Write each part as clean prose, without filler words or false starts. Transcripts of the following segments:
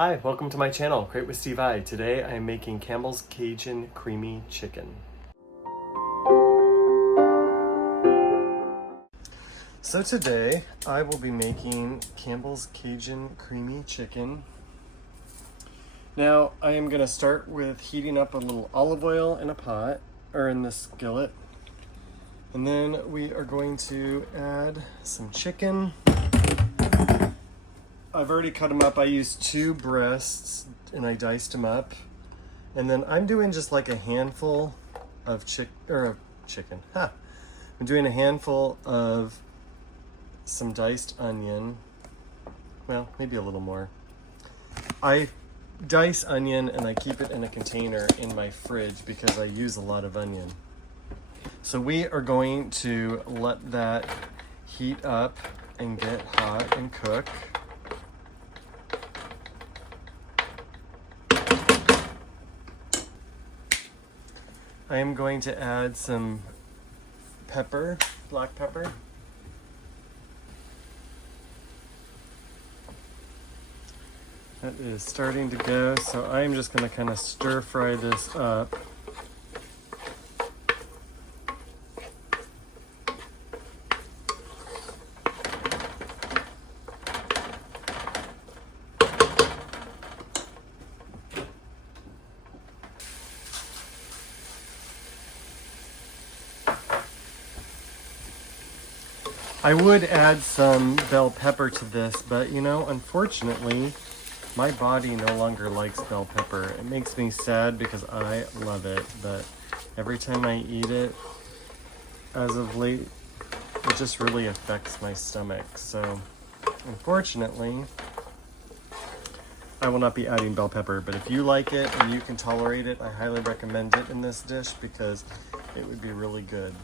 Hi, welcome to my channel, Crate with Steve I. Today I am making Campbell's Cajun Creamy Chicken. So today I will be making Campbell's Cajun Creamy Chicken. Now I am going to start with heating up a little olive oil in a pot, or in this skillet. And then we are going to add some chicken. I've already cut them up. I used 2 breasts and I diced them up. And then I'm doing just like a handful of chicken. Ha! I'm doing a handful of some diced onion. Well, maybe a little more. I dice onion and I keep it in a container in my fridge because I use a lot of onion. So we are going to let that heat up and get hot and cook. I am going to add some pepper, black pepper. That is starting to go, so I'm just going to kind of stir fry this up. I would add some bell pepper to this, but you know, unfortunately, my body no longer likes bell pepper. It makes me sad because I love it, but every time I eat it, as of late, it just really affects my stomach. So, unfortunately, I will not be adding bell pepper, but if you like it and you can tolerate it, I highly recommend it in this dish because it would be really good.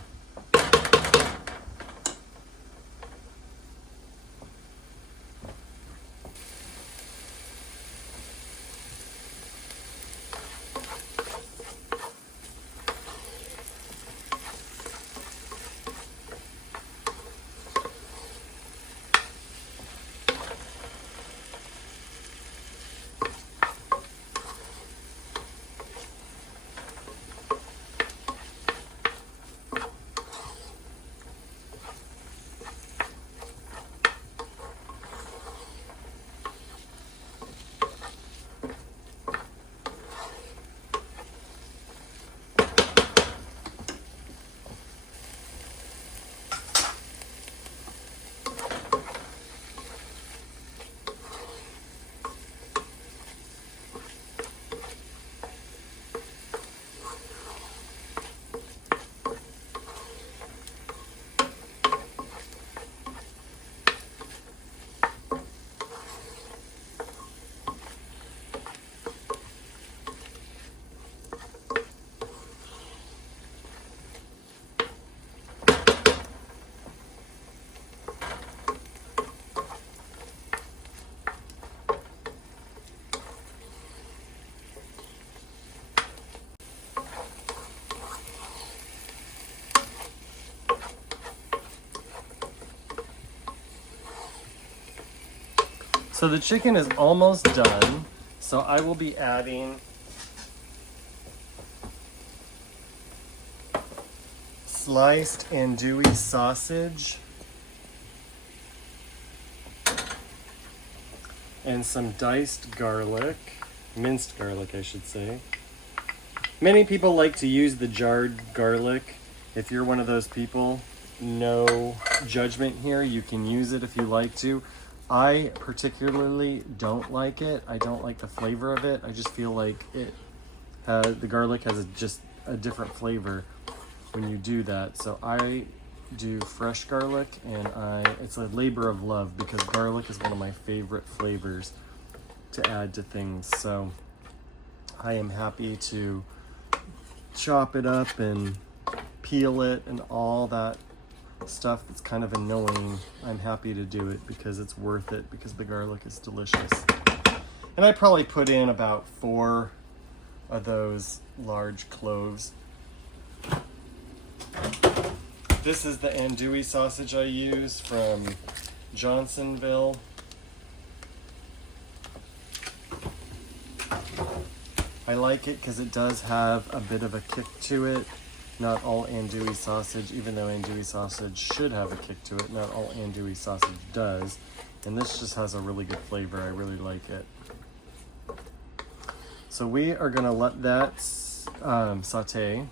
So the chicken is almost done, so I will be adding sliced andouille sausage and some diced garlic, minced garlic I should say. Many people like to use the jarred garlic. If you're one of those people, no judgment here. You can use it if you like to. I particularly don't like it. I don't like the flavor of it. I just feel like the garlic has just a different flavor when you do that. So I do fresh garlic, and it's a labor of love because garlic is one of my favorite flavors to add to things. So I am happy to chop it up and peel it and all that stuff that's kind of annoying. I'm happy to do it because it's worth it because the garlic is delicious. And I probably put in about 4 of those large cloves. This is the andouille sausage I use from Johnsonville. I like it because it does have a bit of a kick to it. Not all andouille sausage, even though andouille sausage should have a kick to it, not all andouille sausage does. And this just has a really good flavor. I really like it. So we are gonna let that saute.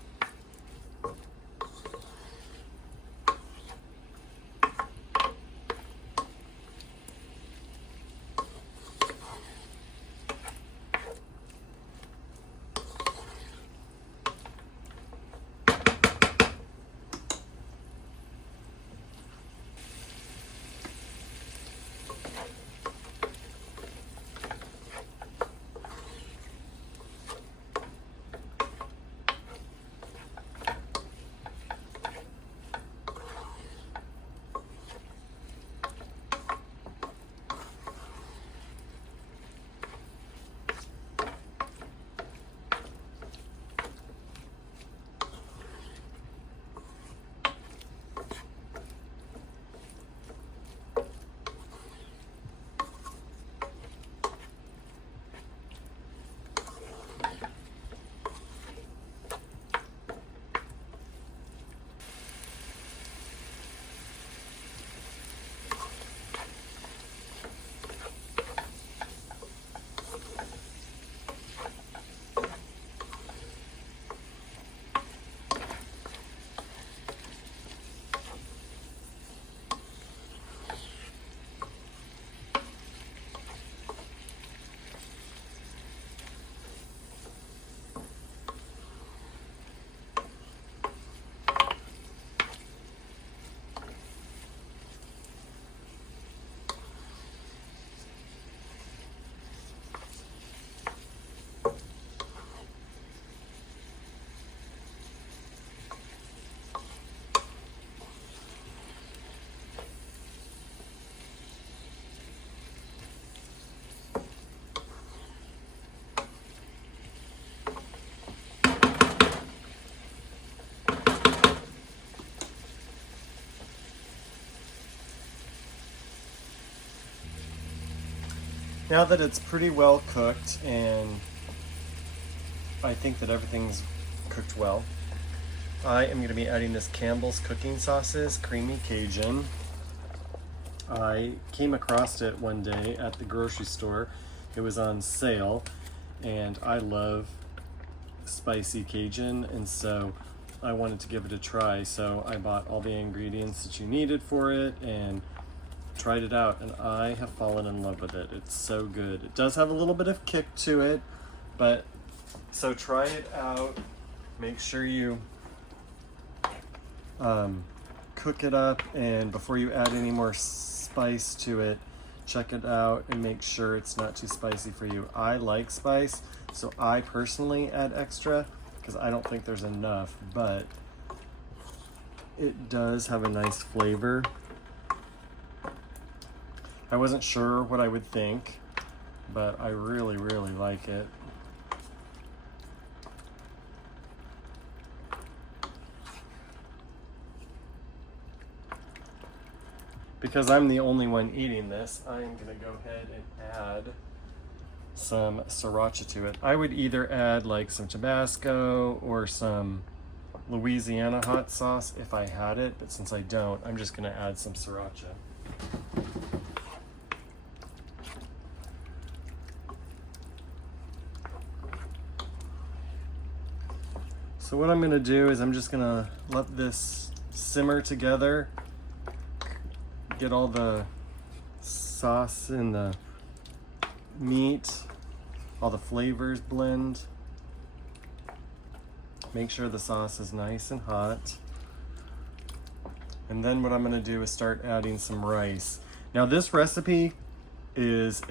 Now that it's pretty well cooked and I think that everything's cooked well, I am going to be adding this Campbell's cooking sauces, creamy Cajun. I came across it one day at the grocery store. It was on sale and I love spicy Cajun, and so I wanted to give it a try. So I bought all the ingredients that you needed for it and tried it out, and I have fallen in love with it. It's so good. It does have a little bit of kick to it, but so try it out. Make sure you cook it up, and before you add any more spice to it, check it out and make sure it's not too spicy for you. I like spice, so I personally add extra because I don't think there's enough, but it does have a nice flavor. I wasn't sure what I would think, but I really, really like it. Because I'm the only one eating this, I'm gonna go ahead and add some sriracha to it. I would either add like some Tabasco or some Louisiana hot sauce if I had it, but since I don't, I'm just gonna add some sriracha. So what I'm gonna do is I'm just gonna let this simmer together, get all the sauce and the meat, all the flavors blend. Make sure the sauce is nice and hot. And then what I'm gonna do is start adding some rice. Now this recipe is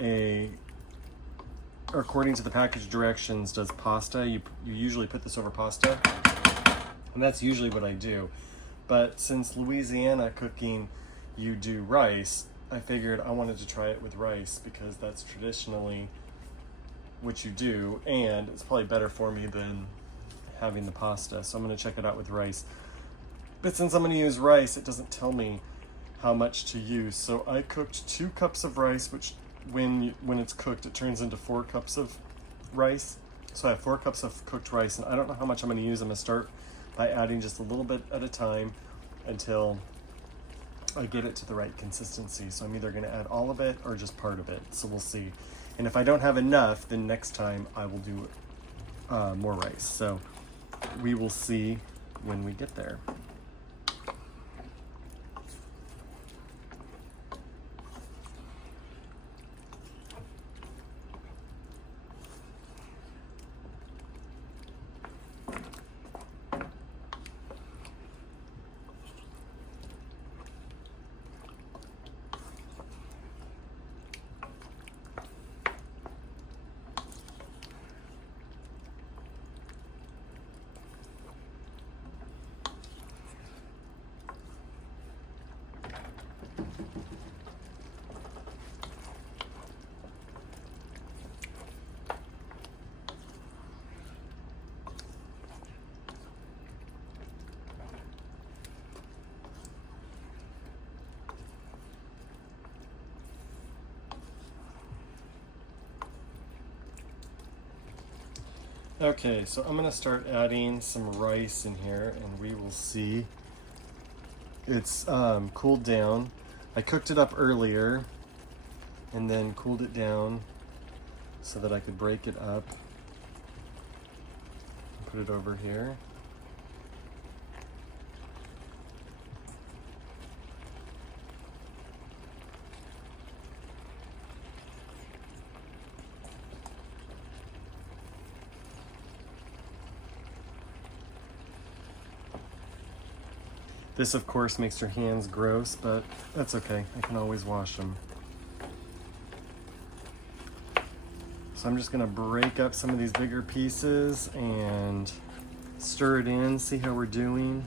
according to the package directions, does pasta. You usually put this over pasta, and that's usually what I do. But since Louisiana cooking, you do rice, I figured I wanted to try it with rice because that's traditionally what you do, and it's probably better for me than having the pasta. So I'm gonna check it out with rice. But since I'm gonna use rice, it doesn't tell me how much to use. So I cooked 2 cups of rice, which when it's cooked, it turns into 4 cups of rice. So I have 4 cups of cooked rice, and I don't know how much I'm going to use. I'm going to start by adding just a little bit at a time until I get it to the right consistency. So I'm either going to add all of it or just part of it. So we'll see. And if I don't have enough, then next time I will do more rice. So we will see when we get there. Okay, so I'm going to start adding some rice in here, and we will see. It's cooled down. I cooked it up earlier and then cooled it down so that I could break it up. Put it over here. This, of course, makes your hands gross, but that's okay. I can always wash them. So I'm just gonna break up some of these bigger pieces and stir it in, see how we're doing.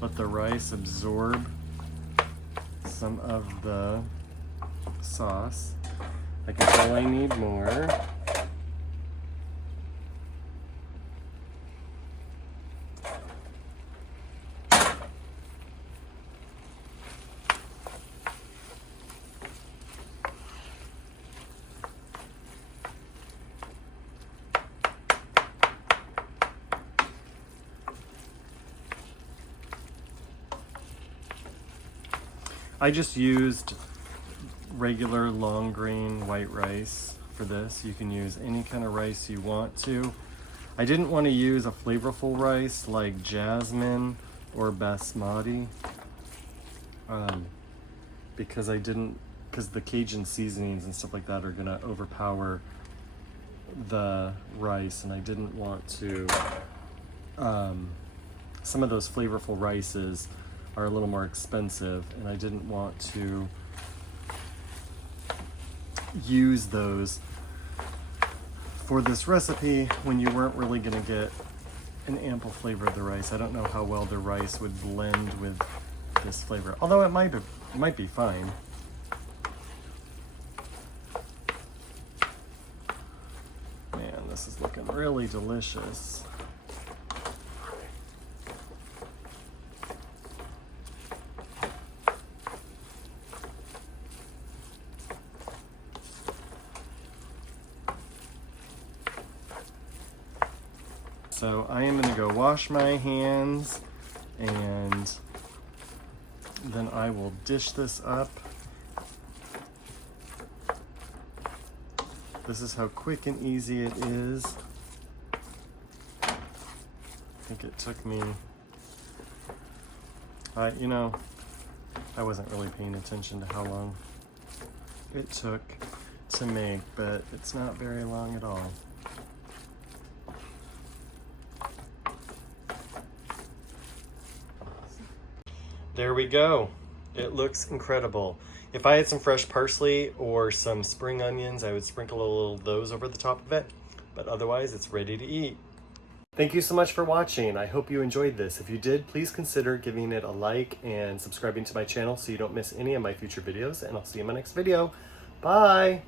Let the rice absorb some of the sauce. I can tell I need more. I just used regular long grain white rice for this. You can use any kind of rice you want to. I didn't want to use a flavorful rice like jasmine or basmati because the Cajun seasonings and stuff like that are gonna overpower the rice, and I didn't want to. Some of those flavorful rices are a little more expensive, and I didn't want to use those for this recipe when you weren't really going to get an ample flavor of the rice. I don't know how well the rice would blend with this flavor, although it might be fine. Man, this is looking really delicious. So I am going to go wash my hands, and then I will dish this up. This is how quick and easy it is. I think it took me, I wasn't really paying attention to how long it took to make, but it's not very long at all. There we go. It looks incredible. If I had some fresh parsley or some spring onions, I would sprinkle a little of those over the top of it, but otherwise it's ready to eat. Thank you so much for watching. I hope you enjoyed this. If you did, please consider giving it a like and subscribing to my channel so you don't miss any of my future videos, and I'll see you in my next video. Bye!